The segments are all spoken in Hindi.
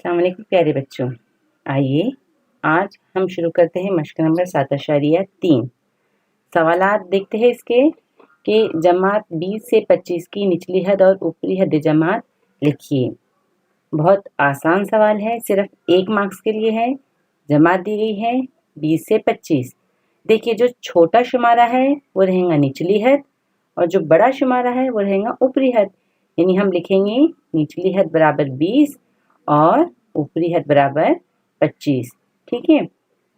अस्सलाम वालेकुम प्यारे बच्चों। आइए आज हम शुरू करते हैं मश्क नंबर 7.3। सवालात देखते हैं इसके कि जमात 20 से 25 की निचली हद और ऊपरी हद जमात लिखिए। बहुत आसान सवाल है, सिर्फ 1 मार्क्स के लिए है। जमात दी गई है 20 से 25। देखिए, जो छोटा शुमारा है वो रहेगा निचली हद और जो बड़ा शुमारा है वो रहेगा ऊपरी हद। यानी हम लिखेंगे निचली हद बराबर 20 और ऊपरी हद बराबर 25। ठीक है,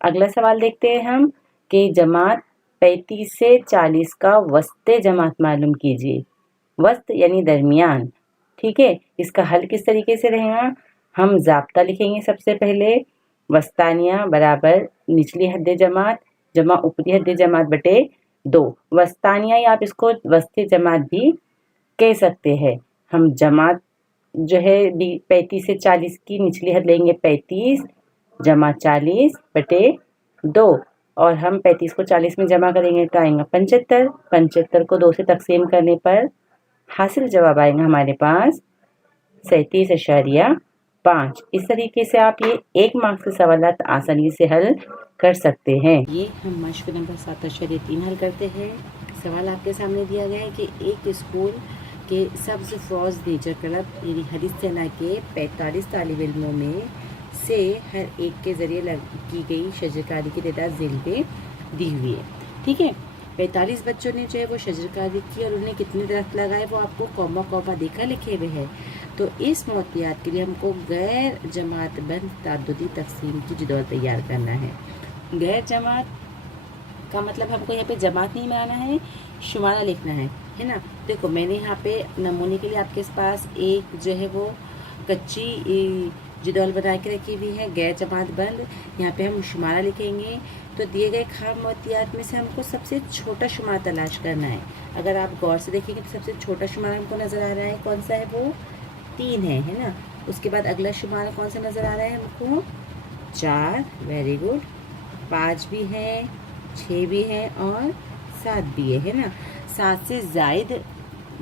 अगला सवाल देखते हैं हम कि जमात 35 से 40 का वस्ते जमात मालूम कीजिए। वस्त यानी दरमियान। ठीक है, इसका हल किस तरीके से रहेगा? हम ज़ाब्ता लिखेंगे सबसे पहले। वस्तानिया बराबर निचली हद जमात जमा ऊपरी हद जमात बटे 2। वस्तानिया या आप इसको वस्ते जमात भी कह सकते हैं। हम जमात जो है 35 से 40 की निचली हद लेंगे 35 जमा 40 बटे 2 और हम 35 को 40 में जमा करेंगे तो आएगा 75। 75 को 2 से तकसीम करने पर हासिल जवाब आएगा हमारे पास 37.5। इस तरीके से आप ये 1 मार्क्स के सवालात आसानी से हल कर सकते हैं। ये हम मश्क नंबर 7.3 हल करते हैं। सवाल आपके सामने दिया गया है कि एक स्कूल के सब्ज़ फ्रॉज नेचर क्लब यानी हरिस्तेना के 45 तालिब इल्मों में से हर एक के ज़रिए की गई शजरकारी की तादाद झील पे दी हुई है। ठीक है, 45 बच्चों ने जो है वो शजरकारी की और उन्हें कितने दरख्त लगाए वो आपको कौमा कौमा देखा लिखे हुए है। तो इस मोतियात के लिए हमको गैर जमात बंद ताद्दुदी तकसीम की जदौल तैयार करना है। गैर जमात का मतलब हमको यहाँ पे जमात नहीं बनाना है, शुमारा लिखना है ना। देखो, मैंने यहाँ पे नमूने के लिए आपके पास एक जो है वो कच्ची जदौल बना के रखी हुई है गैर जमात बंद। यहाँ पे हम शुमारा लिखेंगे। तो दिए गए खाम मोतियात में से हमको सबसे छोटा शुमारा तलाश करना है। अगर आप गौर से देखेंगे तो सबसे छोटा शुमारा हमको नज़र आ रहा है, कौन सा है वो? 3 है ना। उसके बाद अगला शुमारा कौन सा नज़र आ रहा है हमको? 4। Very good. 5 भी है, 6 भी है और 7 भी है ना। 7 से ज़ायद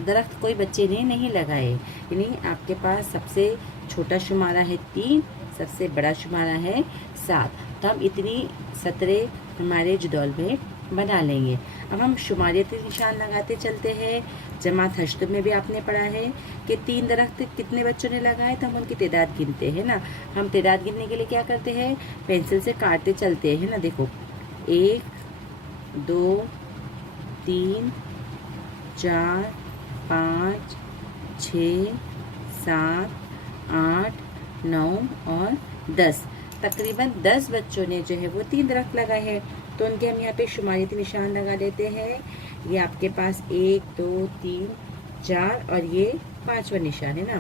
दरख्त कोई बच्चे ने नहीं लगाए। यानी आपके पास सबसे छोटा शुमारा है 3, सबसे बड़ा शुमारा है 7। तो हम इतनी 17 हमारे जदौल में बना लेंगे। अब हम शुमारियती निशान लगाते चलते हैं। जमात हश्त में भी आपने पढ़ा है कि 3 दरख्त कितने बच्चों ने लगाए, तो हम उनकी तादाद गिनते हैं ना। हम तादाद गिनने के लिए क्या करते हैं? पेंसिल से काटते चलते हैं ना। देखो, 1 2 3 4 5 6 7 8 9 और 10। तकरीबन 10 बच्चों ने जो है वो 3 दरख्त लगाए हैं। तो उनके हम यहाँ पे शुमारियती निशान लगा देते हैं। ये आपके पास 1 2 3 4 और ये 5वां निशान है ना।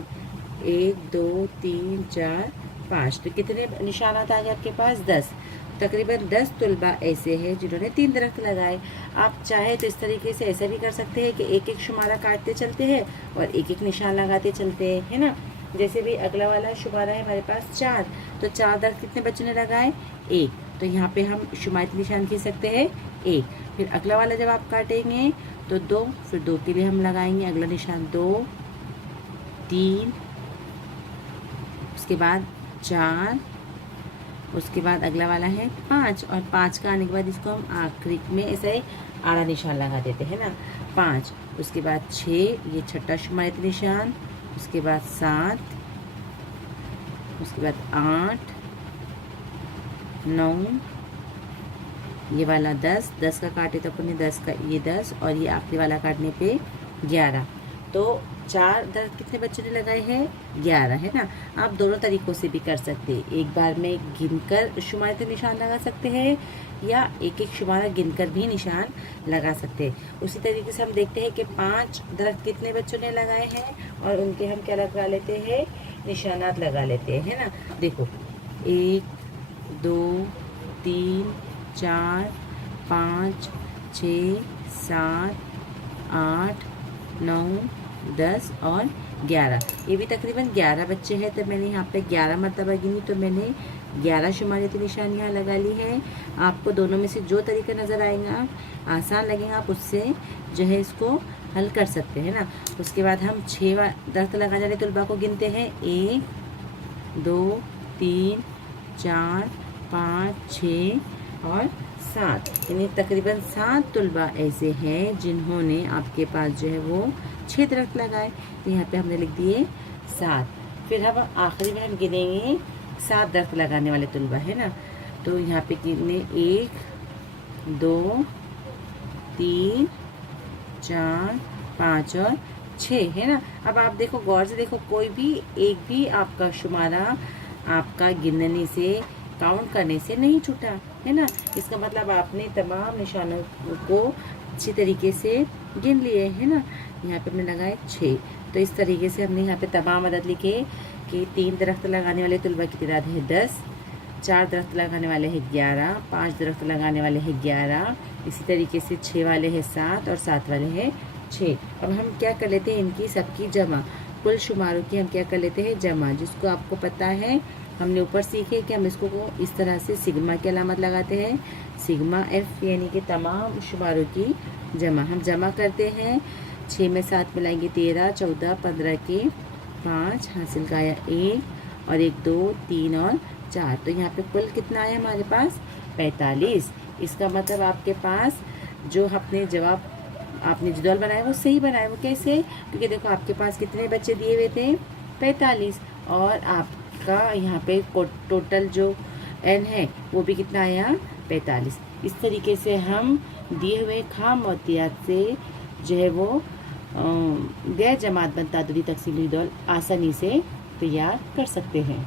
1 2 3 4 5। तो कितने निशानात आ गए आपके पास? 10। तकरीबन 10 तुलबा ऐसे हैं जिन्होंने 3 दरख्त लगाए। आप चाहे तो इस तरीके से ऐसा भी कर सकते हैं कि एक एक शुमारा काटते चलते हैं और एक एक निशान लगाते चलते हैं, है ना। जैसे भी अगला वाला शुमारा है हमारे पास 4, तो 4 दरख्त कितने बच्चों ने लगाए? 1। तो यहाँ पे हम शुमारियती निशान खींच सकते हैं 1। फिर अगला वाला जब आप काटेंगे तो 2, फिर 2 के लिए हम लगाएंगे अगला निशान 2 3, उसके बाद 4, उसके बाद अगला वाला है 5 और 5 का आने के बाद इसको हम आखिरी में ऐसे आड़ा निशान लगा देते हैं ना। 5, उसके बाद 6, ये छठा शुमारियती निशान, उसके बाद 7, उसके बाद 8 9, ये वाला 10 का काटे तो अपने 10 का ये 10 और ये आखिरी वाला काटने पे 11। तो 4 दरख्त कितने बच्चों ने लगाए हैं? 11, है ना। आप दोनों तरीक़ों से भी कर सकते हैं। एक बार में गिनकर शुमारियती निशान लगा सकते हैं या एक एक शुमारा गिनकर भी निशान लगा सकते हैं। उसी तरीके से हम देखते हैं कि 5 दरख्त कितने बच्चों ने लगाए हैं और उनके हम क्या लगा लेते हैं? निशानात लगा लेते हैं, है ना। देखो, 1 2 3 4 5 6 7 8 9 10 और 11। ये भी तकरीबन 11 बच्चे हैं। तो मैंने यहाँ पे 11 मरतबा गिनी, तो मैंने 11 शुमारियती निशान यहाँ लगा ली है। आपको दोनों में से जो तरीका नज़र आएगा आसान लगेगा आप उससे जो है इसको हल कर सकते हैं ना। उसके बाद हम 6 दरख्त लगाने वाले तुलबा को गिनते हैं। 1 2, 3, 4, 5, 6 और 7, यानी तकरीबन 7 तलबा ऐसे हैं जिन्होंने आपके पास जो है वो 6 दरख्त लगाए। तो यहाँ पे हमने लिख दिए 7। फिर हम आखिरी में हम गिनेंगे 7 दरख्त लगाने वाले तलबा है ना। तो यहाँ पे गिने 1, 2, 3, 4, 5 और 6 है ना। अब आप देखो, गौर से देखो, कोई भी एक भी आपका शुमारा आपका गिनने से, काउंट करने से नहीं छूटा है ना। इसका मतलब आपने तमाम निशानों को अच्छी तरीके से गिन लिए है ना। यहाँ पे हमने लगाए 6। तो इस तरीके से हमने यहाँ पे तमाम अदद लिखे कि 3 दरख्त लगाने वाले तलबा की तादाद है 10, 4 दरख्त लगाने वाले हैं 11, 5 दरख्त लगाने वाले हैं 11, इसी तरीके से 6 वाले हैं 7 और 7 वाले हैं 6। अब हम क्या कर लेते हैं, इनकी सबकी जमा, कुल शुमारों की हम क्या कर लेते हैं जमा, जिसको आपको पता है हमने ऊपर सीखे कि हम इसको इस तरह से सिग्मा की अलामत लगाते हैं, सिग्मा एफ, यानी कि तमाम शुमारों की जमा। हम जमा करते हैं, 6 में 7 मिलाएंगे 13, 14, 15 के 5, हासिल का आया 1 और 1, 2, 3 और 4। तो यहाँ पे कुल कितना आया हमारे पास 45। इसका मतलब आपके पास जो अपने जवाब आपने जदौल बनाया वो सही बनाया। वो कैसे? क्योंकि देखो आपके पास कितने बच्चे दिए हुए थे 45, और आपका यहाँ पे टोटल जो n है वो भी कितना आया 45। इस तरीके से हम दिए हुए खाम मोतियात से जो है वो गैर जमात बंद तादुदी तकसीमी जदौल आसानी से तैयार कर सकते हैं।